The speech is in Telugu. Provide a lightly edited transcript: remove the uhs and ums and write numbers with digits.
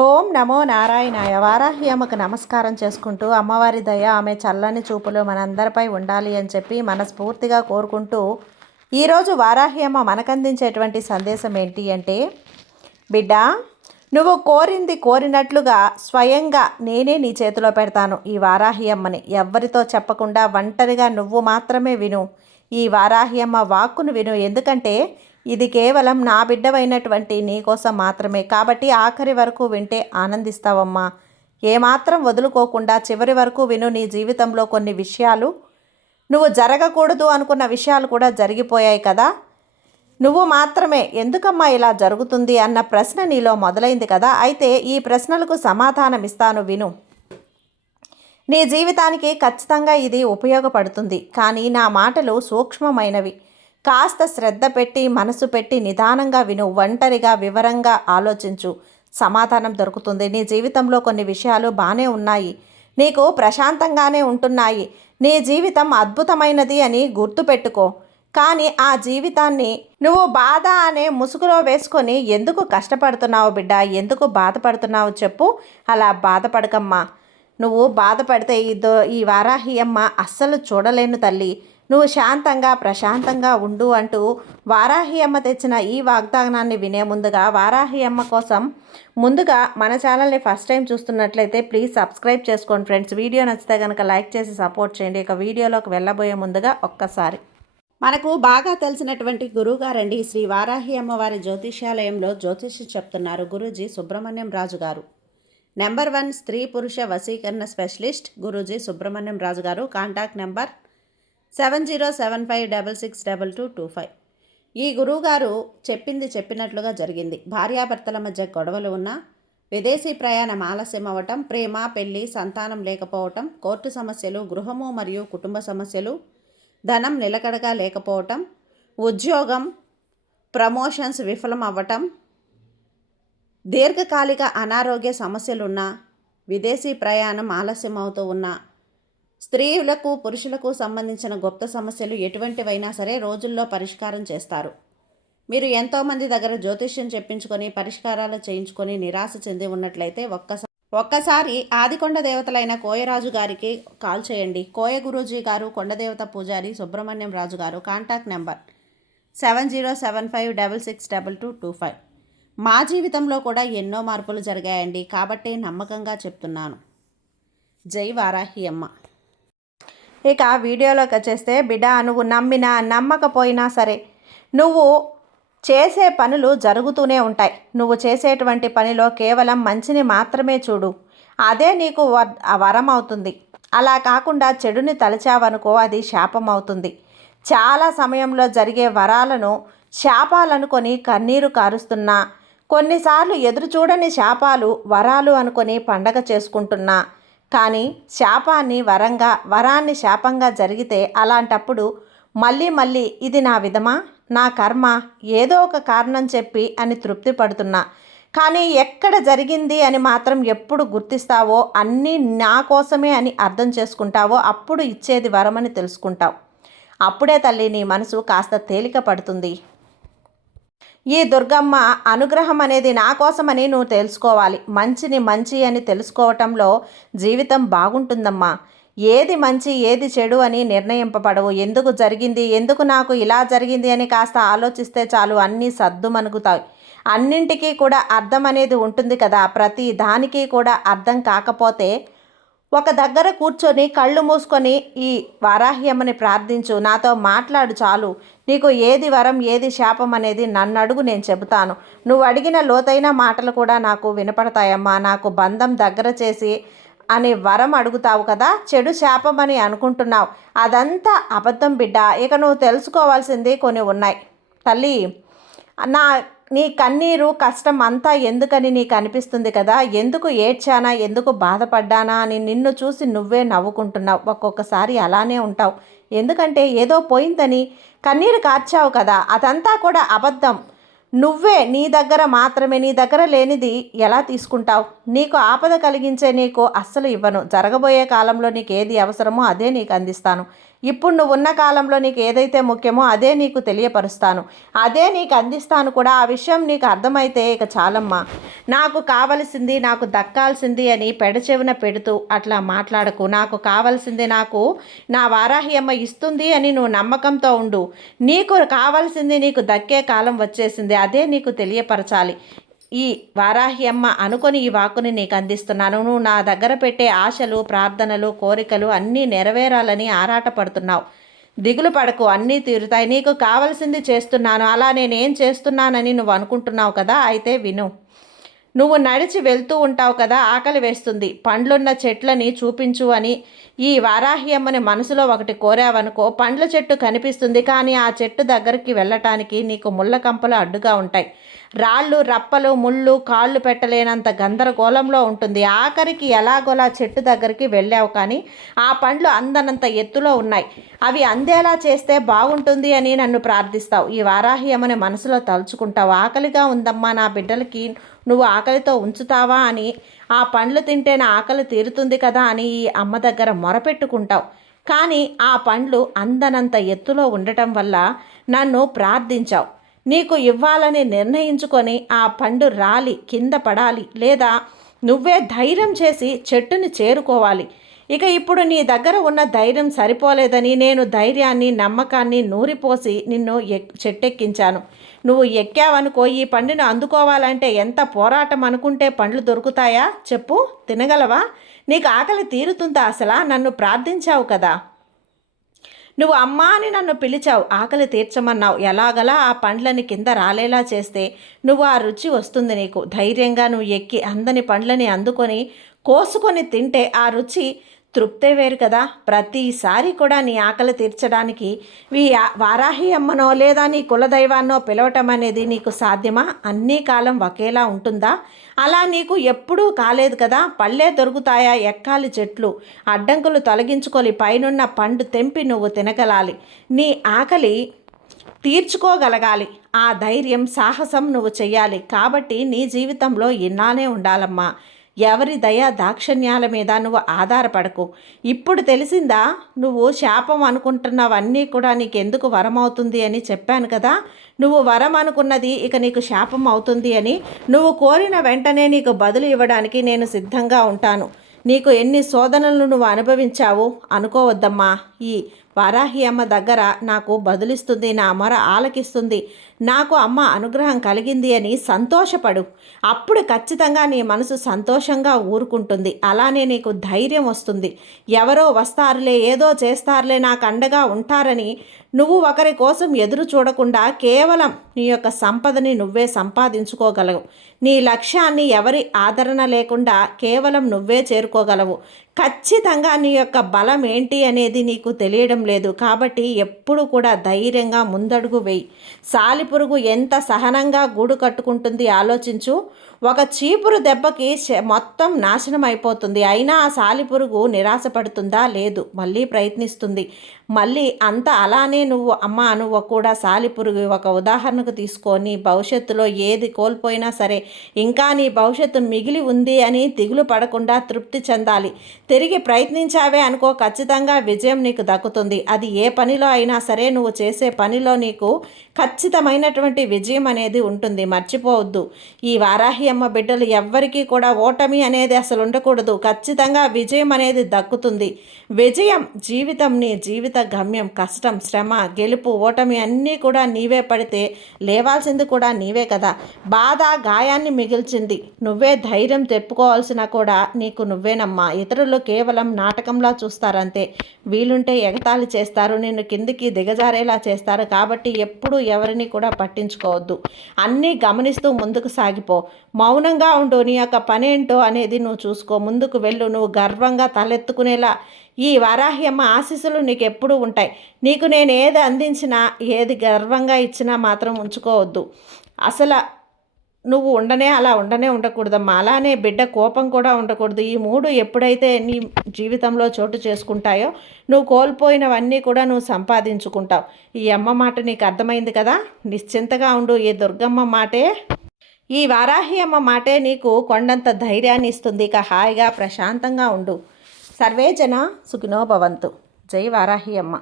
ఓం నమో నారాయణాయ. వారాహి అమ్మకు నమస్కారం చేసుకుంటూ అమ్మవారి దయ ఆమె చల్లని చూపులు మనందరిపై ఉండాలి అని చెప్పి మనస్ఫూర్తిగా కోరుకుంటూ ఈరోజు వారాహి అమ్మ మనకందించేటువంటి సందేశం ఏంటి అంటే, బిడ్డ, నువ్వు కోరింది కోరినట్లుగా స్వయంగా నేనే నీ చేతిలో పెడతాను. ఈ వారాహి అమ్మని ఎవ్వరితో చెప్పకుండా ఒంటరిగా నువ్వు మాత్రమే విను. ఈ వారాహి అమ్మ వాక్కును విను. ఎందుకంటే ఇది కేవలం నా బిడ్డవైనటువంటి నీ కోసం మాత్రమే. కాబట్టి ఆఖరి వరకు వింటే ఆనందిస్తావమ్మా. ఏమాత్రం వదులుకోకుండా చివరి వరకు విను. నీ జీవితంలో కొన్ని విషయాలు, నువ్వు జరగకూడదు అనుకున్న విషయాలు కూడా జరిగిపోయాయి కదా. నువ్వు మాత్రమే ఎందుకమ్మా ఇలా జరుగుతుంది అన్న ప్రశ్న నీలో మొదలైంది కదా. అయితే ఈ ప్రశ్నలకు సమాధానం ఇస్తాను, విను. నీ జీవితానికి ఖచ్చితంగా ఇది ఉపయోగపడుతుంది. కానీ నా మాటలు సూక్ష్మమైనవి. కాస్త శ్రద్ధ పెట్టి మనసు పెట్టి నిదానంగా విను. ఒంటరిగా వివరంగా ఆలోచించు. సమాధానం దొరుకుతుంది. నీ జీవితంలో కొన్ని విషయాలు బాగానే ఉన్నాయి, నీకు ప్రశాంతంగానే ఉంటున్నాయి, నీ జీవితం అద్భుతమైనది అని గుర్తుపెట్టుకో. కానీ ఆ జీవితాన్ని నువ్వు బాధ అనే ముసుగులో వేసుకొని ఎందుకు కష్టపడుతున్నావు బిడ్డ? ఎందుకు బాధపడుతున్నావు చెప్పు. అలా బాధపడకమ్మా. నువ్వు బాధపడితే ఈ వారాహి అమ్మ అస్సలు చూడలేను తల్లి. నువ్వు శాంతంగా ప్రశాంతంగా ఉండు అంటూ వారాహి అమ్మ తెచ్చిన ఈ వాగ్దానాన్ని వినే ముందుగా, వారాహి అమ్మ కోసం ముందుగా మన ఛానల్ని ఫస్ట్ టైం చూస్తున్నట్లయితే ప్లీజ్ సబ్స్క్రైబ్ చేసుకోండి ఫ్రెండ్స్. వీడియో నచ్చితే కనుక లైక్ చేసి సపోర్ట్ చేయండి. ఇక వీడియోలోకి వెళ్ళబోయే ముందుగా ఒక్కసారి మనకు బాగా తెలిసినటువంటి గురువుగారండి శ్రీ వారాహి అమ్మవారి జ్యోతిష్యాలయంలో జ్యోతిష్యం చెప్తున్నారు గురూజీ సుబ్రహ్మణ్యం రాజు గారు. నెంబర్ 1 స్త్రీ పురుష వశీకరణ స్పెషలిస్ట్ గురూజీ సుబ్రహ్మణ్యం రాజు గారు. Contact number 7075662225. ఈ గురువుగారు చెప్పింది చెప్పినట్లుగా జరిగింది. భార్యాభర్తల మధ్య గొడవలు ఉన్నా, విదేశీ ప్రయాణం ఆలస్యం అవ్వటం, ప్రేమ పెళ్లి సంతానం లేకపోవటం, కోర్టు సమస్యలు, గృహము మరియు కుటుంబ సమస్యలు, ధనం నిలకడగా లేకపోవటం, ఉద్యోగం ప్రమోషన్స్ విఫలం అవ్వటం, దీర్ఘకాలిక అనారోగ్య సమస్యలున్నా, విదేశీ ప్రయాణం ఆలస్యం అవుతూ ఉన్నా, స్త్రీలకు పురుషులకు సంబంధించిన గుప్త సమస్యలు ఎటువంటివైనా సరే రోజుల్లో పరిష్కారం చేస్తారు. మీరు ఎంతోమంది దగ్గర జ్యోతిష్యం చెప్పించుకొని పరిష్కారాలు చేయించుకొని నిరాశ చెంది ఉన్నట్లయితే ఒక్కసారి ఆదికొండ దేవతలైన కోయరాజు గారికి కాల్ చేయండి. కోయ గురూజీ గారు, కొండదేవత పూజారి సుబ్రహ్మణ్యం రాజు గారు. Contact number 7075662225. మా జీవితంలో కూడా ఎన్నో మార్పులు జరిగాయండి, కాబట్టి నమ్మకంగా చెప్తున్నాను. జై వారాహి అమ్మ. ఇక వీడియోలోకి వచ్చేస్తే, బిడ్డ, నువ్వు నమ్మినా నమ్మకపోయినా సరే నువ్వు చేసే పనులు జరుగుతూనే ఉంటాయి. నువ్వు చేసేటువంటి పనిలో కేవలం మంచిని మాత్రమే చూడు, అదే నీకు వరం అవుతుంది. అలా కాకుండా చెడుని తలచావనుకో, అది శాపం అవుతుంది. చాలా సమయంలో జరిగే వరాలను శాపాలనుకొని కన్నీరు కారుస్తున్నా, కొన్నిసార్లు ఎదురు చూడని శాపాలు వరాలు అనుకొని పండగ చేసుకుంటున్నా, కానీ శాపాన్ని వరంగా, వరాన్ని శాపంగా జరిగితే అలాంటప్పుడు మళ్ళీ మళ్ళీ ఇది నా విధమా, నా కర్మ, ఏదో ఒక కారణం చెప్పి అని తృప్తి పడుతున్నా. కానీ ఎక్కడ జరిగింది అని మాత్రం ఎప్పుడు గుర్తిస్తావో, అన్నీ నా కోసమే అని అర్థం చేసుకుంటావో, అప్పుడు ఇచ్చేది వరమని తెలుసుకుంటావు. అప్పుడే తల్లి నీ మనసు కాస్త తేలిక పడుతుంది. ఈ దుర్గమ్మ అనుగ్రహం అనేది నా కోసమని నువ్వు తెలుసుకోవాలి. మంచిని మంచి అని తెలుసుకోవటంలో జీవితం బాగుంటుందమ్మా. ఏది మంచి ఏది చెడు అని నిర్ణయింపబడవు. ఎందుకు జరిగింది, ఎందుకు నాకు ఇలా జరిగింది అని కాస్త ఆలోచిస్తే చాలు, అన్నీ సద్దుమణుగుతాయి. అన్నింటికీ కూడా అర్థం అనేది ఉంటుంది కదా. ప్రతి దానికి కూడా అర్థం కాకపోతే ఒక దగ్గర కూర్చొని కళ్ళు మూసుకొని ఈ వారాహ్యమ్మని ప్రార్థించు, నాతో మాట్లాడు చాలు. నీకు ఏది వరం ఏది శాపం అనేది నన్ను అడుగు, నేను చెబుతాను. నువ్వు అడిగిన లోతైన మాటలు కూడా నాకు వినపడతాయమ్మా. నాకు బంధం దగ్గర చేసి అని వరం అడుగుతావు కదా, చెడు శాపం అని అనుకుంటున్నావు. అదంతా అబద్ధం బిడ్డ. ఇక నువ్వు తెలుసుకోవాల్సింది కొన్ని ఉన్నాయి తల్లి. నీ కన్నీరు కష్టం అంతా ఎందుకని నీకు అనిపిస్తుంది కదా. ఎందుకు ఏడ్చానా, ఎందుకు బాధపడ్డానా అని నిన్ను చూసి నువ్వే నవ్వుకుంటున్నావు. ఒక్కొక్కసారి అలానే ఉంటావు. ఎందుకంటే ఏదో పోయిందని కన్నీరు కార్చావు కదా, అదంతా కూడా అబద్ధం. నువ్వే నీ దగ్గర మాత్రమే, నీ దగ్గర లేనిది ఎలా తీసుకుంటావు? నీకు ఆపద కలిగించే నీకు అస్సలు ఇవ్వను. జరగబోయే కాలంలో నీకు ఏది అవసరమో అదే నీకు అందిస్తాను. ఇప్పుడు నువ్వు ఉన్న కాలంలో నీకు ఏదైతే ముఖ్యమో అదే నీకు తెలియపరుస్తాను, అదే నీకు అందిస్తాను కూడా. ఆ విషయం నీకు అర్థమైతే ఇక చాలమ్మా. నాకు కావలసింది, నాకు దక్కాల్సింది అని పెడచెవిన పెడుతూ అట్లా మాట్లాడకు. నాకు కావాల్సింది నాకు నా వారాహి అమ్మ ఇస్తుంది అని నువ్వు నమ్మకంతో ఉండు. నీకు కావాల్సింది నీకు దక్కే కాలం వచ్చేసింది, అదే నీకు తెలియపరచాలి. ఈ వారాహి అమ్మ అనుకొని ఈ వాక్కుని నీకు అందిస్తున్నాను. నువ్వు నా దగ్గర పెట్టే ఆశలు, ప్రార్థనలు, కోరికలు అన్నీ నెరవేరాలని ఆరాటపడుతున్నావు. దిగులు పడకు, అన్నీ తీరుతాయి. నీకు కావలసింది చేస్తున్నాను. అలా నేనేం చేస్తున్నానని నువ్వు అనుకుంటున్నావు కదా, అయితే విను. నువ్వు నడిచి వెళ్తూ ఉంటావు కదా, ఆకలి వేస్తుంది, పండ్లున్న చెట్లని చూపించు అని ఈ వారాహి అమ్మని మనసులో ఒకటి కోరావనుకో, పండ్ల చెట్టు కనిపిస్తుంది, కానీ ఆ చెట్టు దగ్గరికి వెళ్ళటానికి నీకు ముళ్ళ కంపలు అడ్డుగా ఉంటాయి. రాళ్ళు, రప్పలు, ముళ్ళు, కాళ్ళు పెట్టలేనంత గందరగోళంలో ఉంటుంది. ఆఖరికి ఎలాగోలా చెట్టు దగ్గరికి వెళ్ళావు, కానీ ఆ పండ్లు అందనంత ఎత్తులో ఉన్నాయి. అవి అందేలా చేస్తే బాగుంటుంది అని నన్ను ప్రార్థిస్తావు. ఈ వారాహి అమ్మని మనసులో తలుచుకుంటావు. ఆకలిగా ఉందమ్మా, నా బిడ్డలకి నువ్వు ఆకలితో ఉంచుతావా అని, ఆ పండ్లు తింటే నా ఆకలి తీరుతుంది కదా అని ఈ అమ్మ దగ్గర మొరపెట్టుకుంటావు. కానీ ఆ పండ్లు అందనంత ఎత్తులో ఉండటం వల్ల నన్ను ప్రార్థించావు. నీకు ఇవ్వాలని నిర్ణయించుకొని ఆ పండు రాలి కింద పడాలి, లేదా నువ్వే ధైర్యం చేసి చెట్టుని చేరుకోవాలి. ఇక ఇప్పుడు నీ దగ్గర ఉన్న ధైర్యం సరిపోలేదని నేను ధైర్యాన్ని, నమ్మకాన్ని నూరిపోసి నిన్ను చెట్టెక్కించాను. నువ్వు ఎక్కావనుకో, ఈ పండును అందుకోవాలంటే ఎంత పోరాటం అనుకుంటే పండ్లు దొరుకుతాయా చెప్పు? తినగలవా? నీకు ఆకలి తీరుతుందా అసలా? నన్ను ప్రార్థించావు కదా, నువ్వు అమ్మా అని నన్ను పిలిచావు, ఆకలి తీర్చమన్నావు. ఎలాగలా ఆ పండ్లని కింద రాలేలా చేస్తే నువ్వు ఆ రుచి వస్తుంది నీకు. ధైర్యంగా నువ్వు ఎక్కి అందని పండ్లని అందుకొని కోసుకొని తింటే ఆ రుచి తృప్తే వేరు కదా. ప్రతిసారి కూడా నీ ఆకలి తీర్చడానికి వారాహి అమ్మనో లేదా నీ కులదైవాన్నో పిలవటం అనేది నీకు సాధ్యమా? అన్నీ కాలం ఒకేలా ఉంటుందా? అలా నీకు ఎప్పుడూ కాలేదు కదా. పళ్ళే దొరుకుతాయా? ఎక్కాలి చెట్లు, అడ్డంకులు తొలగించుకొని పైనున్న పండు తెంపి నువ్వు తినగలాలి. నీ ఆకలి తీర్చుకోగలగాలి. ఆ ధైర్యం, సాహసం నువ్వు చెయ్యాలి. కాబట్టి నీ జీవితంలో ఇన్నానే ఉండాలమ్మా. ఎవరి దయా దాక్షిణ్యాల మీద నువ్వు ఆధారపడకు. ఇప్పుడు తెలిసిందా నువ్వు శాపం అనుకుంటున్నవన్నీ కూడా నీకెందుకు వరం అవుతుంది అని చెప్పాను కదా. నువ్వు వరం అనుకున్నది ఇక నీకు శాపం అవుతుంది అని. నువ్వు కోరిన వెంటనే నీకు బదులు ఇవ్వడానికి నేను సిద్ధంగా ఉంటాను. నీకు ఎన్ని శోధనలు నువ్వు అనుభవించావు అనుకోవద్దమ్మా. ఈ వారాహి అమ్మ దగ్గర నాకు బదులిస్తుంది, నా అమర ఆలకిస్తుంది, నాకు అమ్మ అనుగ్రహం కలిగింది అని సంతోషపడు. అప్పుడు ఖచ్చితంగా నీ మనసు సంతోషంగా ఊరుకుంటుంది. అలానే నీకు ధైర్యం వస్తుంది. ఎవరో వస్తారులే, ఏదో చేస్తారులే, నాకు అండగా ఉంటారని నువ్వు ఒకరి కోసం ఎదురు చూడకుండా కేవలం నీ యొక్క సంపదని నువ్వే సంపాదించుకోగలవు. నీ లక్ష్యాన్ని ఎవరి ఆదరణ లేకుండా కేవలం నువ్వే చేరుకోగలవు. ఖచ్చితంగా నీ యొక్క బలం ఏంటి అనేది నీకు తెలియడం లేదు. కాబట్టి ఎప్పుడు కూడా ధైర్యంగా ముందడుగు వేయి. సాలిపురుగు ఎంత సహనంగా గూడు కట్టుకుంటుంది ఆలోచించు. ఒక చీపురు దెబ్బకి మొత్తం నాశనం అయిపోతుంది. అయినా ఆ సాలిపురుగు నిరాశపడుతుందా? లేదు, మళ్ళీ ప్రయత్నిస్తుంది. మళ్ళీ అంత అలానే నువ్వు కూడా సాలిపురుగు ఒక ఉదాహరణకు తీసుకొని భవిష్యత్తులో ఏది కోల్పోయినా సరే ఇంకా నీ భవిష్యత్తు మిగిలి ఉంది అని దిగులు పడకుండా తృప్తి చెందాలి. తిరిగి ప్రయత్నించావే అనుకో, ఖచ్చితంగా విజయం నీకు దక్కుతుంది. అది ఏ పనిలో అయినా సరే నువ్వు చేసే పనిలో నీకు ఖచ్చితమైనటువంటి విజయం అనేది ఉంటుంది. మర్చిపోవద్దు. ఈ వారాహి అమ్మ బిడ్డలు ఎవ్వరికీ కూడా ఓటమి అనేది అసలు ఉండకూడదు. ఖచ్చితంగా విజయం అనేది దక్కుతుంది. విజయం జీవితం, నీ జీవిత గమ్యం. కష్టం, శ్రమ, గెలుపు, ఓటమి అన్నీ కూడా నీవే పడితే లేవాల్సింది కూడా నీవే కదా. బాధ గాయాన్ని మిగిల్చింది నువ్వే. ధైర్యం తెప్పుకోవాల్సిన కూడా నీకు నువ్వేనమ్మా. ఇతరులు కేవలం నాటకంలా చూస్తారంతే. వీలుంటే ఎగతాళి చేస్తారు, నిన్ను కిందికి దిగజారేలా చేస్తారు. కాబట్టి ఎప్పుడూ ఎవరిని కూడా పట్టించుకోవద్దు. అన్నీ గమనిస్తూ ముందుకు సాగిపో. మౌనంగా ఉండు. నీ యొక్క పనేంటో అనేది నువ్వు చూసుకో. ముందుకు వెళ్ళు. నువ్వు గర్వంగా తలెత్తుకునేలా ఈ వారాహి అమ్మ ఆశీస్సులు నీకు ఎప్పుడూ ఉంటాయి. నీకు నేను ఏది అందించినా, ఏది గర్వంగా ఇచ్చినా మాత్రం ఉంచుకోవద్దు. అసలు నువ్వు అలా ఉండకూడదమ్మా. అలానే బిడ్డ కోపం కూడా ఉండకూడదు. ఈ మూడు ఎప్పుడైతే నీ జీవితంలో చోటు చేసుకుంటాయో నువ్వు కోల్పోయినవన్నీ కూడా నువ్వు సంపాదించుకుంటావు. ఈ అమ్మ మాట నీకు అర్థమైంది కదా. నిశ్చింతగా ఉండు. ఈ దుర్గమ్మ మాటే, ఈ వారాహి అమ్మ మాటే నీకు కొండంత ధైర్యాన్ని ఇస్తుంది. ఇక హాయిగా ప్రశాంతంగా ఉండు. సర్వే జన సుఖినో భవంతు. జై వారాహి అమ్మ.